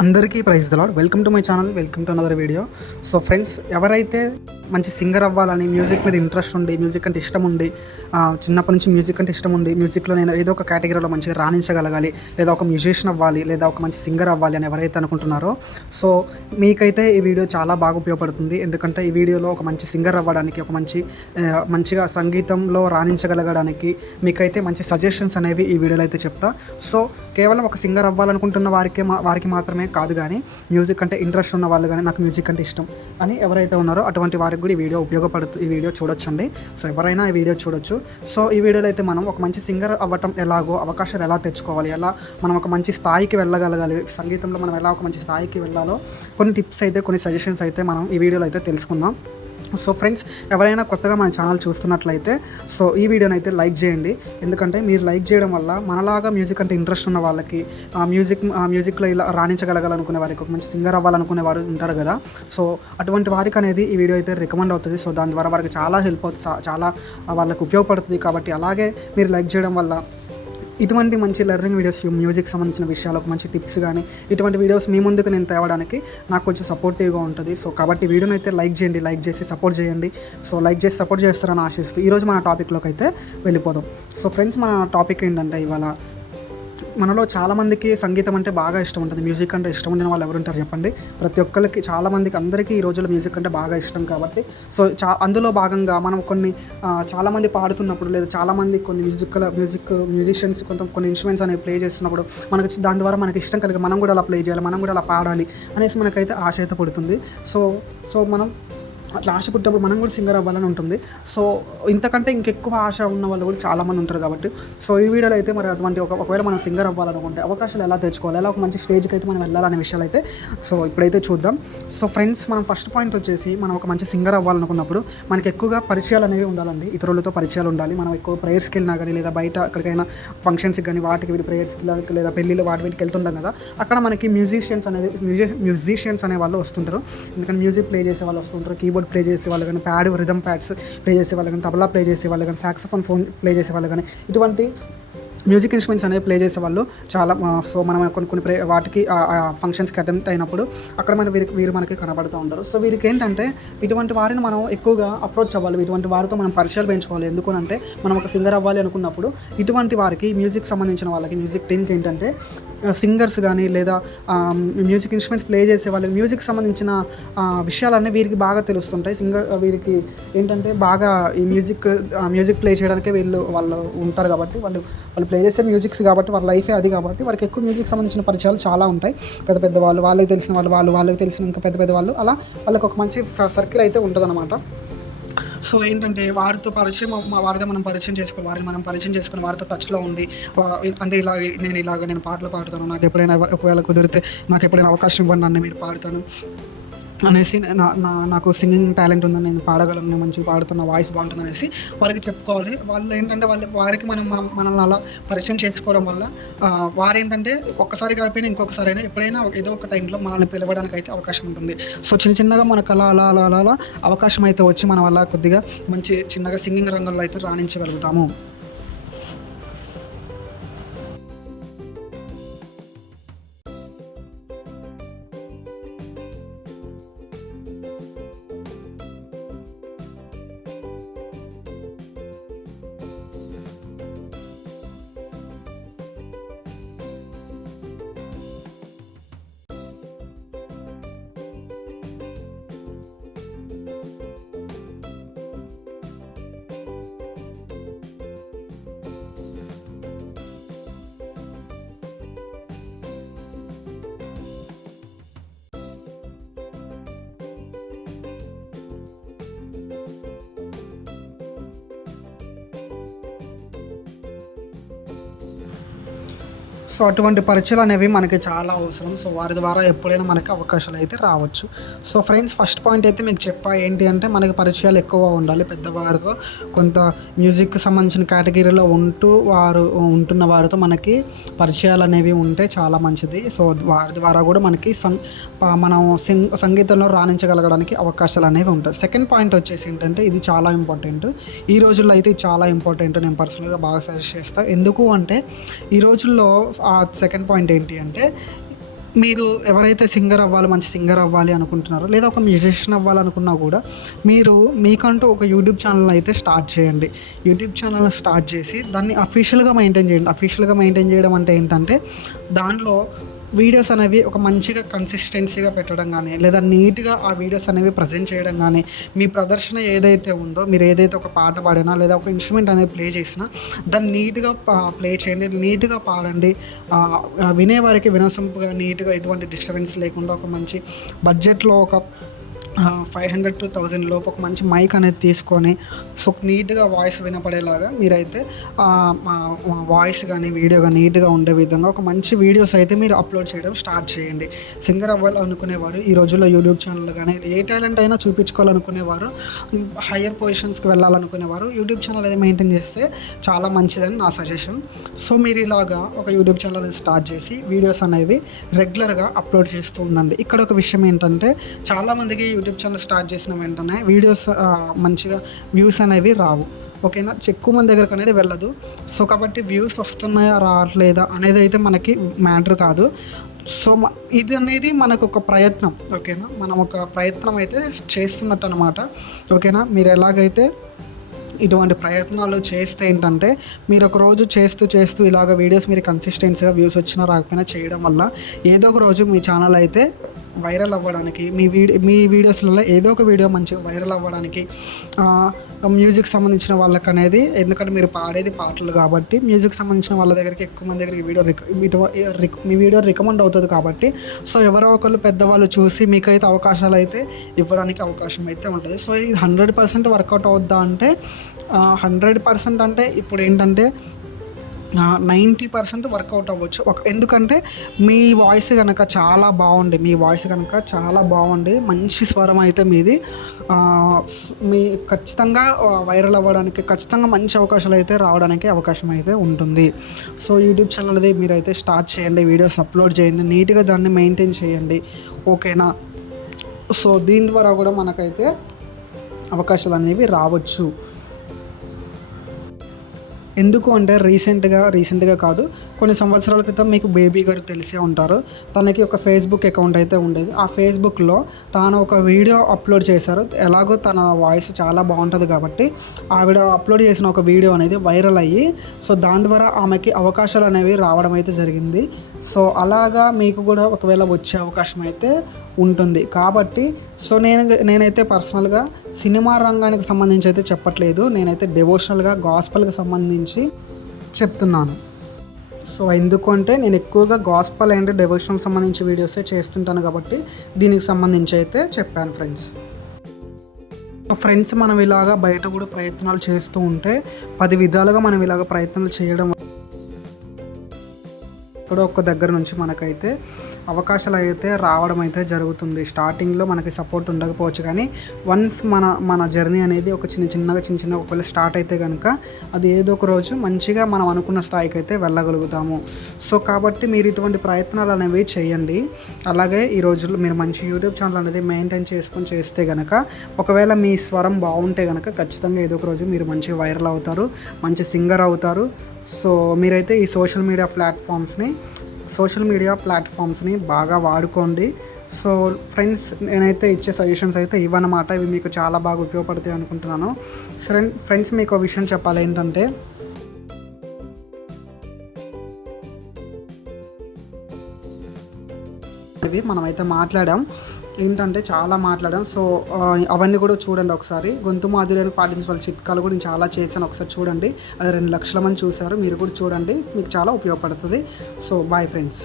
అందరికీ praise the Lord. Welcome to my channel, welcome to another video. So friends, ఎవరైతే మంచి singer అవ్వాలని, music మీద ఇంట్రెస్ట్ ఉండి, మ్యూజిక్ అంటే ఇష్టం ఉండి, చిన్నప్పటి నుంచి మ్యూజిక్ అంటే ఇష్టం ఉండి, మ్యూజిక్లో నేను ఏదో ఒక కేటగిరీలో మంచిగా రాణించగలగాలి, లేదా ఒక మ్యూజిషియన్ అవ్వాలి, లేదా ఒక మంచి సింగర్ అవ్వాలి అని ఎవరైతే అనుకుంటున్నారో, సో మీకైతే ఈ వీడియో చాలా బాగా ఉపయోగపడుతుంది. ఎందుకంటే ఈ వీడియోలో ఒక మంచి సింగర్ అవ్వడానికి, ఒక మంచిగా సంగీతంలో రాణించగలగడానికి మీకైతే మంచి సజెషన్స్ అనేవి ఈ వీడియోలో అయితే చెప్తా. సో కేవలం ఒక సింగర్ అవ్వాలనుకుంటున్న వారికి మాత్రమే కాదు, కానీ మ్యూజిక్ అంటే ఇంట్రెస్ట్ ఉన్న వాళ్ళు కానీ నాకు మ్యూజిక్ అంటే ఇష్టం అని ఎవరైతే ఉన్నారో అటువంటి వారికి కూడా ఈ వీడియో ఉపయోగపడుతుంది. ఈ వీడియో చూడొచ్చండి. సో ఎవరైనా ఈ వీడియో చూడొచ్చు. సో ఈ వీడియోలో అయితే మనం ఒక మంచి సింగర్ అవ్వటం ఎలాగో, అవకాశాలు ఎలా తెచ్చుకోవాలి, ఎలా మనం ఒక మంచి స్థాయికి వెళ్ళగలగాలి, సంగీతంలో మనం ఎలా ఒక మంచి స్థాయికి వెళ్ళాలో కొన్ని టిప్స్ అయితే, కొన్ని సజెషన్స్ అయితే మనం ఈ వీడియోలో అయితే తెలుసుకుందాం. సో ఫ్రెండ్స్, ఎవరైనా కొత్తగా మన ఛానల్ చూస్తున్నట్లయితే సో ఈ వీడియోని అయితే లైక్ చేయండి. ఎందుకంటే మీరు లైక్ చేయడం వల్ల మనలాగా మ్యూజిక్ అంటే ఇంట్రెస్ట్ ఉన్న వాళ్ళకి, మ్యూజిక్లో ఇలా రాణించగలగాలనుకునే వారికి, ఒక మంచి సింగర్ అవ్వాలనుకునే వారు ఉంటారు కదా, సో అటువంటి వారికి అనేది ఈ వీడియో అయితే రికమెండ్ అవుతుంది. సో దాని ద్వారా వారికి చాలా హెల్ప్ అవుతుంది, చాలా వాళ్ళకి ఉపయోగపడుతుంది. కాబట్టి అలాగే మీరు లైక్ చేయడం వల్ల ఇటువంటి మంచి లెర్నింగ్ వీడియోస్, మ్యూజిక్ సంబంధించిన విషయాలకు మంచి టిప్స్ కానీ ఇటువంటి వీడియోస్ మీ ముందుకు నేను తేవడానికి నాకు కొంచెం సపోర్టివ్గా ఉంటుంది. సో కాబట్టి వీడియోని అయితే లైక్ చేయండి, లైక్ చేసి సపోర్ట్ చేయండి. సో లైక్ చేసి సపోర్ట్ చేస్తారని ఆశిస్తూ ఈరోజు మన టాపిక్లోకి అయితే వెళ్ళిపోదాం. సో ఫ్రెండ్స్, మన టాపిక్ ఏంటంటే, ఇవాళ మనలో చాలామందికి సంగీతం అంటే బాగా ఇష్టం ఉంటుంది. మ్యూజిక్ అంటే ఇష్టం ఉండిన వాళ్ళు ఎవరు ఉంటారు చెప్పండి? ప్రతి ఒక్కరికి, చాలామందికి, అందరికీ ఈ రోజుల్లో మ్యూజిక్ అంటే బాగా ఇష్టం. కాబట్టి సో అందులో భాగంగా మనం చాలామంది పాడుతున్నప్పుడు, లేదా చాలామంది కొన్ని మ్యూజిషియన్స్ కొన్ని ఇన్స్ట్రుమెంట్స్ అనేవి ప్లే చేస్తున్నప్పుడు మనకి దాని ద్వారా మనకి ఇష్టం కలిగి మనం కూడా అలా ప్లే చేయాలి, మనం కూడా అలా పాడాలి అనేసి మనకైతే ఆశ అయితే పుడుతుంది. సో మనం అట్లా ఆశ పుట్టినప్పుడు మనం కూడా సింగర్ అవ్వాలని ఉంటుంది. సో ఇంతకంటే ఇంకెక్కువ ఆశ ఉన్న వాళ్ళు కూడా చాలామంది ఉంటారు. కాబట్టి సో ఈ వీడియోలో అయితే మరి అటువంటి ఒకవేళ మనం సింగర్ అవ్వాలనుకుంటే అవకాశాలు ఎలా తెచ్చుకోవాలి, ఎలా ఒక మంచి స్టేజ్కి అయితే మనం వెళ్ళాలనే విషయాలు అయితే సో ఇప్పుడైతే చూద్దాం. సో ఫ్రెండ్స్, మనం ఫస్ట్ పాయింట్ వచ్చేసి, మనం ఒక మంచి సింగర్ అవ్వాలనుకున్నప్పుడు మనకి ఎక్కువగా పరిచయాలు అనేవి ఉండాలండి. ఇతరులతో పరిచయాలు ఉండాలి. మనం ఎక్కువ ప్రేయర్స్కి వెళ్ళినా కానీ, లేదా బయట ఎక్కడికైనా ఫంక్షన్స్కి కానీ, వాటికి ప్రేయర్స్కి లేదా పెళ్ళిళ్ళు వీటికి వెళ్తుంటాం కదా, అక్కడ మనకి మ్యూజిషియన్స్ అనే వాళ్ళు వస్తుంటారు. ఎందుకంటే మ్యూజిక్ ప్లే చేసే వాళ్ళు వస్తుంటారు, కీబోర్డ్ ప్లే చేసే వాళ్ళు కానీ, రిథమ్ ప్యాడ్స్ ప్లే చేసే వాళ్ళు కానీ, తబలా ప్లే చేసే వాళ్ళు కానీ, సాక్సోఫోన్ ప్లే చేసే వాళ్ళు కానీ, ఇటువంటి మ్యూజిక్ ఇన్స్ట్రుమెంట్స్ అనేవి ప్లే చేసే వాళ్ళు చాలా. సో మనం కొన్ని వాటికి ఫంక్షన్స్కి అటెంప్ట్ అయినప్పుడు అక్కడ వీరు మనకి కనబడుతూ ఉంటారు. సో వీరికి ఏంటంటే, ఇటువంటి వారిని మనం ఎక్కువగా అప్రోచ్ అవ్వాలి, ఇటువంటి వారితో మనం పరిచయాలు పెంచుకోవాలి. ఎందుకంటే మనం ఒక సింగర్ అవ్వాలి అనుకున్నప్పుడు ఇటువంటి వారికి, మ్యూజిక్ సంబంధించిన వాళ్ళకి, మ్యూజిక్ టీమ్కి ఏంటంటే సింగర్స్ కానీ, లేదా మ్యూజిక్ ఇన్స్ట్రుమెంట్స్ ప్లే చేసే వాళ్ళకి మ్యూజిక్ సంబంధించిన విషయాలన్నీ వీరికి బాగా తెలుస్తుంటాయి. వీరికి ఏంటంటే బాగా ఈ మ్యూజిక్ ప్లే చేయడానికే వాళ్ళు ఉంటారు. కాబట్టి వాళ్ళు ప్లే చేసే మ్యూజిక్స్ కాబట్టి వాళ్ళ లైఫే అది. కాబట్టి వారికి ఎక్కువ మ్యూజిక్ సంబంధించిన పరిచయాలు చాలా ఉంటాయి. పెద్ద వాళ్ళు, వాళ్ళకి తెలిసిన వాళ్ళకి తెలిసిన ఇంకా పెద్ద వాళ్ళు, అలా వాళ్ళకి ఒక మంచి సర్కిల్ అయితే ఉంటుందన్నమాట. సో ఏంటంటే వారితో మనం పరిచయం చేసుకోవాలి, వారిని పరిచయం చేసుకుని వారితో టచ్లో ఉండి, అంటే నేను పాటలు పాడుతాను, నాకు ఎప్పుడైనా ఒకవేళ కుదిరితే నాకు ఎప్పుడైనా అవకాశం ఇవ్వండి, నన్ను మీరు పాడుతాను అనేసి, నాకు సింగింగ్ టాలెంట్ ఉందని, నేను పాడగలను, నేను మంచిగా పాడుతున్న, వాయిస్ బాగుంటుంది అనేసి వారికి చెప్పుకోవాలి. వాళ్ళు ఏంటంటే వారికి మనల్ని అలా పరిచయం చేసుకోవడం వల్ల వారు ఏంటంటే ఒక్కసారి కాకపోయినా ఇంకొకసారి అయినా ఎప్పుడైనా ఏదో ఒక టైంలో మనల్ని పిలవడానికి అయితే అవకాశం ఉంటుంది. సో చిన్నగా మనకు అలా అవకాశం అయితే వచ్చి మన వల్ల కొద్దిగా చిన్నగా సింగింగ్ రంగంలో అయితే రాణించగలుగుతాము. సో అటువంటి పరిచయాలు అనేవి మనకి చాలా అవసరం. సో వారి ద్వారా ఎప్పుడైనా మనకి అవకాశాలు అయితే రావచ్చు. సో ఫ్రెండ్స్, ఫస్ట్ పాయింట్ అయితే మీకు ఏంటి అంటే, మనకి పరిచయాలు ఎక్కువ ఉండాలి పెద్దవారితో. కొంత మ్యూజిక్ సంబంధించిన కేటగిరీలో ఉంటున్న వారితో మనకి పరిచయాలు అనేవి ఉంటే చాలా మంచిది. సో వారి ద్వారా కూడా మనకి మనం సంగీతంలో రాణించగలగడానికి అవకాశాలు అనేవి ఉంటాయి. సెకండ్ పాయింట్ వచ్చేసి ఏంటంటే, ఇది చాలా ఇంపార్టెంట్. ఈ రోజుల్లో అయితే చాలా ఇంపార్టెంట్, నేను పర్సనల్గా బాగా సజెస్ట్ చేస్తాను. ఎందుకు అంటే, ఈ రోజుల్లో ఆ సెకండ్ పాయింట్ ఏంటి అంటే, మీరు ఎవరైతే సింగర్ అవ్వాలి, మంచి సింగర్ అవ్వాలి అనుకుంటున్నారో, లేదా ఒక మ్యూజిషియన్ అవ్వాలనుకున్నా కూడా మీరు మీకంటూ ఒక యూట్యూబ్ ఛానల్ అయితే స్టార్ట్ చేయండి. యూట్యూబ్ ఛానల్ స్టార్ట్ చేసి దాన్ని అఫీషియల్గా మెయింటైన్ చేయండి. అఫీషియల్గా మెయింటైన్ చేయడం అంటే ఏంటంటే, దానిలో వీడియోస్ అనేవి ఒక మంచిగా కన్సిస్టెన్సీగా పెట్టడం కానీ, లేదా నీట్గా ఆ వీడియోస్ అనేవి ప్రజెంట్ చేయడం కానీ, మీ ప్రదర్శన ఏదైతే ఉందో, మీరు ఏదైతే ఒక పాట పాడినా లేదా ఒక ఇన్స్ట్రుమెంట్ అనేది ప్లే చేసినా దాన్ని నీట్గా ప్లే చేయండి, నీట్గా పాడండి. వినేవారికి వినసొంపుగా నీట్గా ఎటువంటి డిస్టర్బెన్స్ లేకుండా ఒక మంచి బడ్జెట్లో ఒక 500 to 1000 లోపు ఒక మంచి మైక్ అనేది తీసుకొని, సో నీట్గా వాయిస్ వినపడేలాగా మీరైతే వాయిస్ కానీ వీడియో కానీ నీట్గా ఉండే విధంగా ఒక మంచి వీడియోస్ అయితే మీరు అప్లోడ్ చేయడం స్టార్ట్ చేయండి. సింగర్ అవ్వాలనుకునేవారు ఈ రోజుల్లో యూట్యూబ్ ఛానల్ కానీ, ఏ టాలెంట్ అయినా చూపించుకోవాలనుకునేవారు, హయ్యర్ పొజిషన్స్కి వెళ్ళాలనుకునేవారు యూట్యూబ్ ఛానల్ అయితే మెయింటైన్ చేస్తే చాలా మంచిదని నా సజెషన్. సో మీరు ఇలాగా ఒక యూట్యూబ్ ఛానల్ అనేది స్టార్ట్ చేసి వీడియోస్ అనేవి రెగ్యులర్గా అప్లోడ్ చేస్తూ ఉండండి. ఇక్కడ ఒక విషయం ఏంటంటే, చాలామందికి యూట్యూబ్ ఛానల్ స్టార్ట్ చేసిన వెంటనే వీడియోస్ మంచిగా వ్యూస్ అనేవి రావు. ఓకేనా, ఎక్కువ మంది దగ్గరకు అనేది వెళ్ళదు. సో కాబట్టి వ్యూస్ వస్తున్నాయా రావట్లేదా అనేది అయితే మనకి మ్యాటర్ కాదు. సో ఇది అనేది మనకు ఒక ప్రయత్నం. ఓకేనా, మనం ఒక ప్రయత్నం అయితే చేస్తున్నట్టు అనమాట. ఓకేనా, మీరు ఎలాగైతే ఇటువంటి ప్రయత్నాలు చేస్తే ఏంటంటే, మీరు ఒక రోజు చేస్తూ ఇలాగ వీడియోస్ మీరు కన్సిస్టెన్సీగా వ్యూస్ వచ్చినా రాకపోయినా చేయడం వల్ల ఏదో ఒక రోజు మీ ఛానల్ అయితే వైరల్ అవ్వడానికి, మీ వీడియోస్లలో ఏదో ఒక వీడియో మంచిగా వైరల్ అవ్వడానికి, మ్యూజిక్ సంబంధించిన వాళ్ళకి అనేది, ఎందుకంటే మీరు పాడేది పాటలు కాబట్టి మ్యూజిక్ సంబంధించిన వాళ్ళ దగ్గరికి ఎక్కువ మంది దగ్గరికి మీ వీడియో రికమెండ్ అవుతుంది కాబట్టి, సో ఎవరో ఒకళ్ళు పెద్దవాళ్ళు చూసి మీకైతే అవకాశాలు అయితే ఇవ్వడానికి అవకాశం అయితే ఉంటుంది. సో ఇది 100% వర్కౌట్ అవుద్దా అంటే 100% అంటే ఇప్పుడు ఏంటంటే 90% వర్కౌట్ అవ్వచ్చు. ఎందుకంటే మీ వాయిస్ కనుక చాలా బాగుండి మంచి స్వరం అయితే మీది, మీ ఖచ్చితంగా వైరల్ అవ్వడానికి, ఖచ్చితంగా మంచి అవకాశాలు అయితే రావడానికి అవకాశం అయితే ఉంటుంది. సో యూట్యూబ్ ఛానల్ అది మీరైతే స్టార్ట్ చేయండి, వీడియోస్ అప్లోడ్ చేయండి, నీట్గా దాన్ని మెయింటైన్ చేయండి. ఓకేనా, సో దీని ద్వారా కూడా మనకైతే అవకాశాలు అనేవి రావచ్చు. ఎందుకు అంటే రీసెంట్గా కాదు, కొన్ని సంవత్సరాల క్రితం మీకు బేబీ గారు తెలిసే ఉంటారు. తనకి ఒక ఫేస్బుక్ అకౌంట్ అయితే ఉండేది. ఆ ఫేస్బుక్లో తాను ఒక వీడియో అప్లోడ్ చేశారు. ఎలాగో తన వాయిస్ చాలా బాగుంటుంది కాబట్టి ఆవిడ అప్లోడ్ చేసిన ఒక వీడియో అనేది వైరల్ అయ్యి, సో దాని ద్వారా ఆమెకి అవకాశాలు అనేవి రావడం అయితే జరిగింది. సో అలాగా మీకు కూడా ఒకవేళ వచ్చే అవకాశం అయితే ఉంటుంది. కాబట్టి సో నేనైతే పర్సనల్గా సినిమా రంగానికి సంబంధించి అయితే చెప్పట్లేదు, నేనైతే డివోషనల్గా గాస్పల్కి సంబంధించి చెప్తున్నాను. సో ఎందుకంటే నేను ఎక్కువగా గాస్పల్ అండ్ డివోషనల్ సంబంధించి వీడియోసే చేస్తుంటాను కాబట్టి దీనికి సంబంధించి అయితే చెప్పాను ఫ్రెండ్స్. మనం ఇలాగా బయట కూడా ప్రయత్నాలు చేస్తూ ఉంటే 10 విధాలుగా మనం ఇలాగ ప్రయత్నాలు చేయడం ఇక్కడ ఒక్క దగ్గర నుంచి మనకైతే అవకాశాలు అయితే రావడం అయితే జరుగుతుంది. స్టార్టింగ్లో మనకి సపోర్ట్ ఉండకపోవచ్చు, కానీ వన్స్ మన జర్నీ అనేది ఒక చిన్నగా ఒకవేళ స్టార్ట్ అయితే కనుక అది ఏదో ఒక రోజు మంచిగా మనం అనుకున్న స్థాయికి అయితే వెళ్ళగలుగుతాము. సో కాబట్టి మీరు ఇటువంటి ప్రయత్నాలు అనేవి చేయండి. అలాగే ఈ రోజుల్లో మీరు మంచి యూట్యూబ్ ఛానల్ అనేది మెయింటైన్ చేసుకొని చేస్తే కనుక, ఒకవేళ మీ స్వరం బాగుంటే కనుక ఖచ్చితంగా ఏదో ఒక రోజు మీరు మంచిగా వైరల్ అవుతారు, మంచి సింగర్ అవుతారు. సో మీరైతే ఈ సోషల్ మీడియా ప్లాట్ఫామ్స్ని బాగా వాడుకోండి. సో ఫ్రెండ్స్, నేనైతే ఇచ్చే సజెషన్స్ అయితే ఇవన్నమాట. ఇవి మీకు చాలా బాగా ఉపయోగపడతాయి అనుకుంటున్నాను. ఫ్రెండ్స్, మీకు ఒక విషయం చెప్పాలి ఏంటంటే, ఇవి మనమైతే మాట్లాడాం ఏంటంటే చాలా మాట్లాడాం. సో అవన్నీ కూడా చూడండి ఒకసారి. గొంతు మాధుర్యాన్ని పాటించే వాళ్ళ చిట్కాలు కూడా నేను చాలా చేశాను, ఒకసారి చూడండి. అది 2 లక్షల మంది చూశారు, మీరు కూడా చూడండి, మీకు చాలా ఉపయోగపడుతుంది. So bye friends.